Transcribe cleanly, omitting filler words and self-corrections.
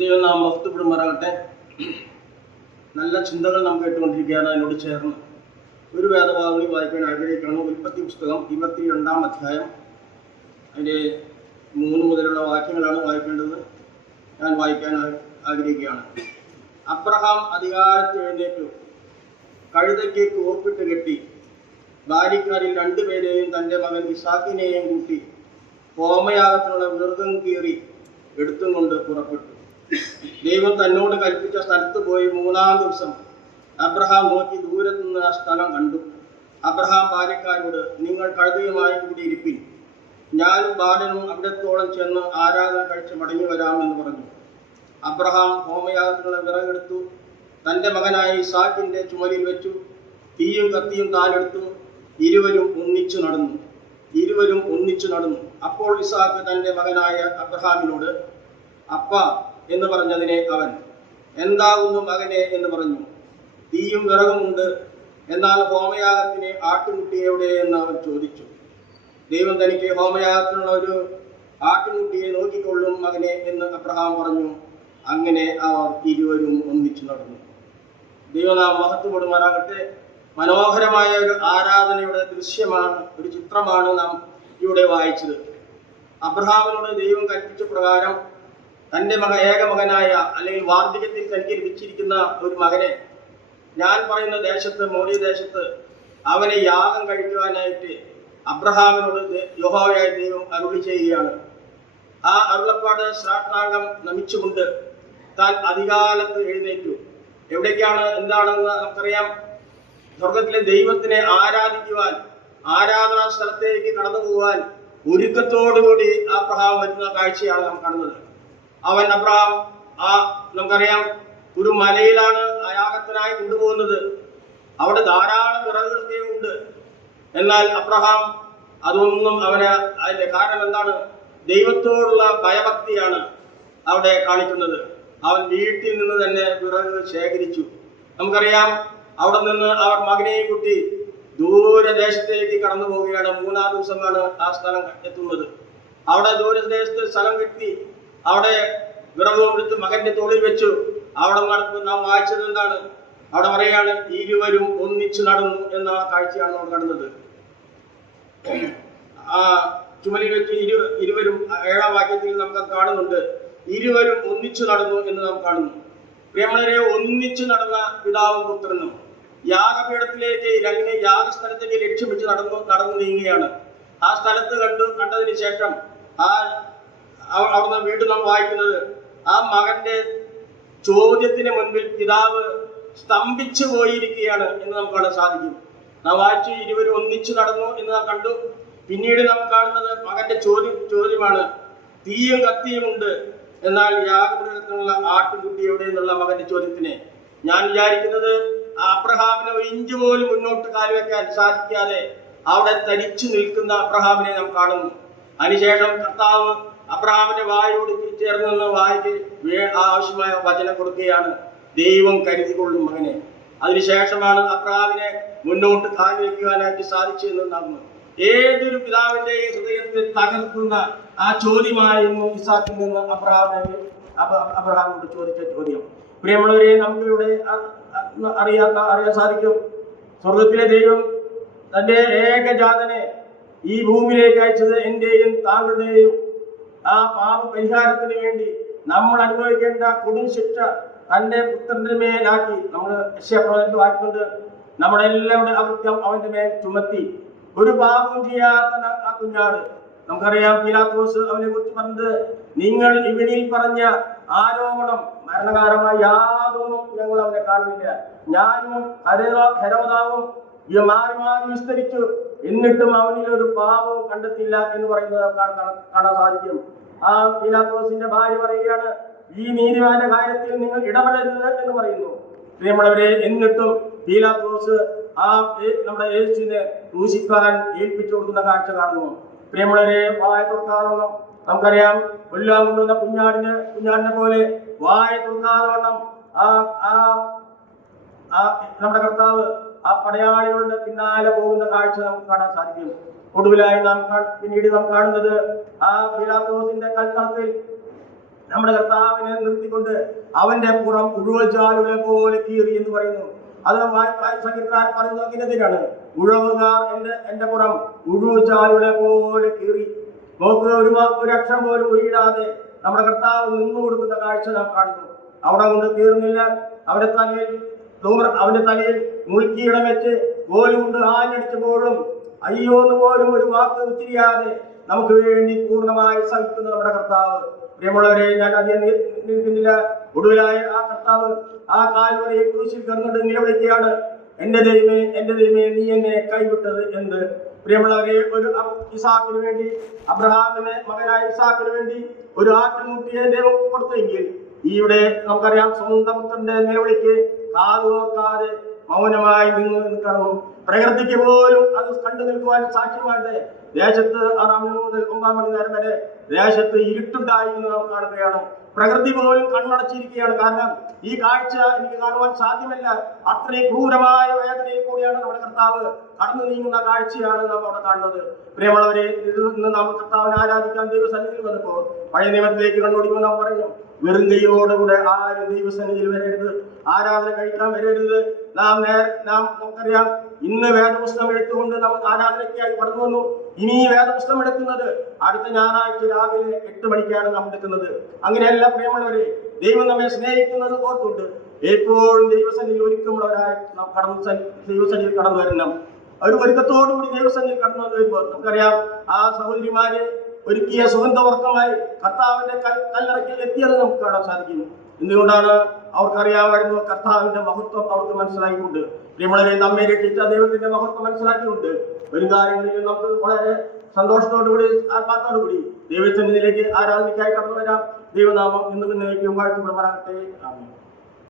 ദൈവം നാം മഹത്വപ്പെടുമാറാകട്ടെ. നല്ല ചിന്തകൾ നാം കേട്ടുകൊണ്ടിരിക്കുകയാണ്. അതിനോട് ചേർന്ന് ഒരു വേദഭാഗങ്ങൾ വായിക്കാൻ ആഗ്രഹിക്കുകയാണ്. ഉൽപ്പത്തി പുസ്തകം 22-ാം അധ്യായം അതിൻ്റെ 3 മുതലുള്ള വാക്യങ്ങളാണ് വായിക്കേണ്ടത്. ഞാൻ വായിക്കാൻ ആഗ്രഹിക്കുകയാണ്. അബ്രഹാം അധികാരത്തിൽ എഴുന്നേറ്റു, കഴുതയ്ക്ക് കോപ്പിട്ട് കെട്ടി, ബാലിക്കാരിൽ 2 പേരെയും തൻ്റെ മകൻ ഇസാക്കിനെയും കൂട്ടി ഹോമയാഗത്തിനുള്ള മൃഗം കീറി എടുത്തും കൊണ്ട് പുറപ്പെട്ടു. ദൈവം തന്നോട് കൽപ്പിച്ച സ്ഥലത്ത് പോയി 3-ാം ദിവസം അബ്രഹാം നോക്കി ദൂരത്തു നിന്ന് ആ സ്ഥലം കണ്ടു. അബ്രഹാം ബാല്യക്കാരോട്, നിങ്ങൾ കഴുതയുമായി കൂടി ഇരിപ്പിൻ, ഞാനും ബാലനും അവിടത്തോളം ചെന്ന് ആരാധന കഴിച്ച് മടങ്ങി വരാമെന്ന് പറഞ്ഞു. അബ്രഹാം ഹോമയാഗത്തിനുള്ള വിറകെടുത്തു, തൻ്റെ മകനായ ഇസാക്കിൻ്റെ ചുമലിൽ വെച്ചു. തീയും കത്തിയും താനെടുത്തു. ഇരുവരും ഒന്നിച്ചു നടന്നു. അപ്പോൾ ഇസാക്ക് തൻ്റെ മകനായ അബ്രഹാമിനോട്, അപ്പ എന്ന് പറഞ്ഞതിനെ അവൻ, എന്താകുന്നു മകനെ എന്ന് പറഞ്ഞു. തീയും വിറകുമുണ്ട്, എന്നാൽ ഹോമയാഗത്തിന് ആട്ടുകുട്ടി എവിടെ എന്ന് അവൻ ചോദിച്ചു. ദൈവം തനിക്ക് ഹോമയാഗത്തിനുള്ള ഒരു ആട്ടുകുട്ടിയെ നോക്കിക്കൊള്ളും മകനെ എന്ന് അബ്രഹാം പറഞ്ഞു. അങ്ങനെ അവർ ഇരുവരും ഒന്നിച്ചു നടന്നു. ദൈവനാം മഹത്വപ്പെടുമാറാകട്ടെ. മനോഹരമായ ഒരു ആരാധനയുടെ ദൃശ്യമാണ്, ഒരു ചിത്രമാണ് നാം ഇവിടെ വായിച്ചത്. അബ്രഹാമിനോട് ദൈവം കൽപ്പിച്ച പ്രകാരം തൻ്റെ ഏകമകനായ, അല്ലെങ്കിൽ വാർദ്ധക്യത്തിൽ തനിക്ക് ലഭിച്ചിരിക്കുന്ന ഒരു മകനെ ഞാൻ പറയുന്ന ദേശത്ത്, മോറിയ ദേശത്ത്, അവനെ യാഗം കഴിക്കുവാനായിട്ട് അബ്രഹാമിനോട് യഹോവയായ ദൈവം അരുളി ചെയ്യുകയാണ്. ആ അരുളപ്പാട് സാഷ്ടാംഗം നമിച്ചുകൊണ്ട് താൻ അധികാലത്ത് എഴുന്നേറ്റു. എവിടേക്കാണ്, എന്താണെന്ന് നമുക്കറിയാം. സ്വർഗത്തിലെ ദൈവത്തിനെ ആരാധിക്കുവാൻ, ആരാധനാ സ്ഥലത്തേക്ക് കടന്നു പോകാൻ ഒരുക്കത്തോടുകൂടി അബ്രഹാം വരുന്ന കാഴ്ചയാണ് നാം കാണുന്നത്. അബ്രഹാം നമുക്കറിയാം, ഒരു മലയിലാണ് ആ യാഗത്തിനായി കൊണ്ടുപോകുന്നത്. അവിടെ ധാരാളം വിറകുകളൊക്കെ ഉണ്ട്. എന്നാൽ അബ്രഹാം അതൊന്നും അതിന്റെ കാരണം എന്താണ്? ദൈവത്തോടുള്ള ഭയഭക്തിയാണ് അവിടെ കാണിക്കുന്നത്. അവൻ വീട്ടിൽ നിന്ന് തന്നെ വിറക് ശേഖരിച്ചു. നമുക്കറിയാം, അവിടെ നിന്ന് അവർ മകനെയും കുട്ടി ദൂരദേശത്തേക്ക് കടന്നു പോവുകയാണ്. 3-ാം ദിവസമാണ് ആ സ്ഥലം എത്തുന്നത്. അവിടെ ദൂരദേശത്ത് സ്ഥലം കിട്ടി, അവിടെ വിറകും എടുത്ത് മകന്റെ തോളിൽ വെച്ചു. അവിടെ നാം വായിച്ചത് എന്താണ്? അവിടെ പറയാണ്, ഇരുവരും ഒന്നിച്ചു നടന്നു എന്ന കാഴ്ചയാണ് നമ്മൾ കാണുന്നത്. ആ ചുമലിൽ വെച്ച് ഇരുവരും 7-ാം വാക്യത്തിൽ നമുക്ക് കാണുന്നുണ്ട്. ഇരുവരും ഒന്നിച്ചു നടന്നു എന്ന് നാം കാണുന്നു. പ്രിയമുള്ളവരെ, ഒന്നിച്ചു നടന്ന പിതാവും പുത്രനും യാഗപീഠത്തിലേക്ക്, അല്ലെങ്കിൽ യാഗസ്ഥലത്തേക്ക് ലക്ഷ്യം വെച്ച് നടന്നു നീങ്ങുകയാണ്. ആ സ്ഥലത്ത് കണ്ടതിന് ശേഷം അവിടുന്ന് വീണ്ടും നാം വായിക്കുന്നത്, ആ മകന്റെ ചോദ്യത്തിന് മുൻപിൽ പിതാവ് സ്തംഭിച്ചു പോയിരിക്കുകയാണ് എന്ന് നമുക്ക് കാണാൻ സാധിക്കും. നാം വായിച്ചു, ഇരുവരും ഒന്നിച്ചു നടന്നു എന്ന് നാം കണ്ടു. പിന്നീട് നാം കാണുന്നത് മകന്റെ ചോദ്യമാണ്. തീയും കത്തിയും ഉണ്ട്, എന്നാൽ യാഗപീഠത്തിനുള്ള ആട്ടുകുട്ടി എവിടെ എന്നുള്ള മകന്റെ ചോദ്യത്തിന് ഞാൻ വിചാരിക്കുന്നത്, അബ്രഹാമിനെ 1 ഇഞ്ച് പോലും മുന്നോട്ട് കാലുവെക്കാൻ സാധിക്കാതെ അവിടെ തരിച്ചു നിൽക്കുന്ന അബ്രഹാമിനെ നാം കാണുന്നു. അതിനുശേഷം കർത്താവ് അബ്രഹാമിന്റെ വായോട് ചേർന്ന് വായിക്ക് ആവശ്യമായ വചനം കൊടുക്കുകയാണ്, ദൈവം കരുതിക്കൊള്ളും മകനെ. അതിനുശേഷമാണ് അബ്രഹാമിനെ മുന്നോട്ട് കാലുവെക്കുവാനായിട്ട് സാധിച്ചതെന്ന് നടന്നു. ഏതൊരു പിതാവിന്റെയും ഹൃദയത്തിൽ തകർക്കുന്ന ആ ചോദ്യമായിരുന്നു ഇസാക്കിൽ നിന്ന് അബ്രഹാമിനോട് ചോദിച്ച ചോദ്യം. പ്രിയമുള്ളവരെ, നമുക്കിവിടെ അറിയാൻ സാധിക്കും, സ്വർഗത്തിലെ ദൈവം തന്റെ ഏകജാതനെ ഈ ഭൂമിയിലേക്ക് അയച്ചത് എന്റെയും താങ്കളുടെയും ആ പാപ പരിഹാരത്തിന് വേണ്ടി നമ്മൾ അനുഭവിക്കേണ്ട കൊടും ശിക്ഷ തന്റെ പുത്രന്റെ മേലാക്കി. നമ്മൾ യശയ്യാപ്രവചനത്തിൽ വായിക്കുന്നുണ്ട്, നമ്മുടെ എല്ലാവരുടെ അകൃത്യം അവന്റെ മേൽ ചുമത്തി. ഒരു പാപവും ചെയ്യാത്ത ആ കുഞ്ഞാട്, നമുക്കറിയാം, പീലാത്തോസ് അവനെ കുറിച്ച് പറഞ്ഞത്, നിങ്ങൾ ഇവനിൽ പറഞ്ഞ ആരോപണം മരണകാരമായി യാതൊന്നും ഞങ്ങൾ അവനെ കാണുന്നില്ല. ഞാനും ഹെരോദാവും മാറി മാറി വിസ്തരിച്ചു, എന്നിട്ടും അവനിൽ ഒരു പാപവും കണ്ടെത്തില്ല എന്ന് പറയുന്നത് കാണാൻ സാധിക്കും. ആ പീലാത്തോസിന്റെ ഭാര്യ പറയുകയാണ്, ഈ നീതിമാന്റെ കാര്യത്തിൽ നിങ്ങൾ ഇടപെടരുത് എന്ന് പറയുന്നു. പ്രിയമുള്ളവരെ, എന്നിട്ടും പീലാത്തോസ് നമ്മുടെ യേശുവിനെ ക്രൂശിക്കാൻ ഏൽപ്പിച്ചു കൊടുക്കുന്ന കാഴ്ച കാണുന്നു. പ്രിയമുള്ളവരെ, വായ തുറക്കാതെ നമുക്കറിയാം, കൊല്ലാൻ കൊണ്ടുവന്ന കുഞ്ഞാടിനെ പോലെ വായ തുറക്കാതെ വണ്ണം നമ്മുടെ കർത്താവ് ആ പടയാളികളുടെ പിന്നാലെ പോകുന്ന കാഴ്ച നമുക്ക് കാണാൻ സാധിക്കും. ഒടുവിലായി പിന്നീട് നാം കാണുന്നത്, ആ പീലാത്തോസിന്റെ കൽത്തളത്തിൽ നമ്മുടെ കർത്താവിനെ നിർത്തിക്കൊണ്ട് അവന്റെ പുറം ഉഴുവജാലുകളെ പോലെ കീറി എന്ന് പറയുന്നു. അത് സംഗീതക്കാരൻ പറയുന്നത് അതിനെതിരാണ്. ഉഴവുകാർ എന്റെ പുറം ഉഴുവജാലുകളെ പോലെ കീറി. നോക്കുക, ഒരു അക്ഷരം പോലും ഉരിയിടാതെ നമ്മുടെ കർത്താവ് നിന്നു കൊടുക്കുന്ന കാഴ്ച നാം കാണുന്നു. അവിടെ കൊണ്ട് തീർന്നില്ല. അവന്റെ തലയിൽ മുൾക്കിയിടം വെച്ച് കോലുകൊണ്ട് ആഞ്ഞടിച്ചപ്പോഴും അയ്യോ എന്ന് പോലും ഒരു വാക്ക് ഉച്ചരിയാതെ നമുക്ക് വേണ്ടി പൂർണ്ണമായി സഹിക്കുന്ന നമ്മുടെ കർത്താവ്. പ്രിയമുള്ളവരെ, ഞാൻ അധികം നിൽക്കുന്നില്ല. ഒടുവിലായ ആ കർത്താവ് ആ കാൽവരി ക്രൂശിൽ കിടന്നിട്ട് നിലവിളിക്കുകയാണ്, എന്റെ ദൈവമേ നീ എന്നെ കൈവിട്ടത് എന്ത്. പ്രിയമുള്ളവരെ, ഒരു ഇസാക്കിന് വേണ്ടി, അബ്രഹാമിന്റെ മകനായ ഇസാക്കിന് വേണ്ടി ഒരു ആട്ടിൻകുട്ടിയെ ദൈവം കൊടുത്തെങ്കിൽ ഇവിടെ നമുക്കറിയാം സ്വന്തം പുത്രന്റെ നിലവിളിക്ക് കാതോർക്കാതെ മൗനമായി നിന്ന് കാണുന്നു. പ്രകൃതിക്ക് പോലും അത് കണ്ടു നിൽക്കുവാൻ സാക്ഷ്യമായത് ദേശത്ത് 6 മണി മുതൽ 9 മണി നേരം വരെ ദേശത്ത് ഇരുട്ടുണ്ടായി എന്ന് നാം കാണുകയാണ്. പ്രകൃതി പോലും കണ്ണടച്ചിരിക്കുകയാണ്. കാരണം ഈ കാഴ്ച എനിക്ക് കാണുവാൻ സാധ്യമല്ല. അത്രയും ക്രൂരമായ വേദനയിൽ കൂടിയാണ് നമ്മുടെ കർത്താവ് കടന്നു നീങ്ങുന്ന കാഴ്ചയാണ് നാം അവിടെ കാണുന്നത്. പ്രിയമുള്ളവരെ, ഇന്ന് നാം കർത്താവിനെ ആരാധിക്കാൻ ദൈവസന്നിധിയിൽ വന്നപ്പോൾ പഴയ നിയമത്തിലേക്ക് കണ്ടുപിടിക്കുമ്പോൾ നാം പറഞ്ഞു, വെറും കൈയോടുകൂടെ ആരും ദൈവസന്നിധിയിൽ വരരുത്, ആരാധന കഴിക്കാൻ വരരുത്. നമുക്കറിയാം, ഇന്ന് വേദപുസ്തകം എടുത്തുകൊണ്ട് നമ്മൾ ആരാധനയ്ക്കായി കടന്നു വന്നു. ഇനി വേദപുസ്തകം എടുക്കുന്നത് അടുത്ത ഞായറാഴ്ച രാവിലെ 8 മണിക്കാണ് നാം എടുക്കുന്നത്. അങ്ങനെയല്ല പ്രിയമുള്ളവരെ, ദൈവം നമ്മെ സ്നേഹിക്കുന്നത് ഓർത്തുകൊണ്ട് എപ്പോഴും ദൈവസന്നിധിയിൽ ഒരുക്കമുള്ളവരായി നാം ദൈവസന്നിധിയിൽ കടന്നു വരണം. ഒരു ഒരുക്കത്തോടുകൂടി ദൈവസന്നിധിയിൽ കടന്നു വരുമ്പോൾ നമുക്കറിയാം, ആ സഹോദരിമാര് ഒരുക്കിയ സുഗന്ധവർക്കമായി കർത്താവിന്റെ കല്ലറയ്ക്ക് എത്തിയത് നമുക്ക് കാണാൻ സാധിക്കും. എന്തുകൊണ്ടാണ്? അവർക്കറിയാമായിരുന്നു കർത്താവിന്റെ മഹത്വം അവർക്ക് മനസ്സിലാക്കിക്കൊണ്ട്. പ്രിയമുള്ളവരെ, നമ്മെ രക്ഷിച്ച ദൈവത്തിന്റെ മഹത്വം മനസ്സിലാക്കിക്കൊണ്ട് ഒരു കാര്യങ്ങളിൽ നമുക്ക് വളരെ സന്തോഷത്തോടുകൂടി ആത്മാർത്ഥത്തോടുകൂടി ദൈവസന്നിധിയിലേക്ക് ആരാധനയ്ക്കായി കടന്നു വരാം. ദൈവനാമം ഇന്നും ഇന്നേക്കും വാഴ്ത്തപ്പെടുമാറാകട്ടെ. ആമേൻ.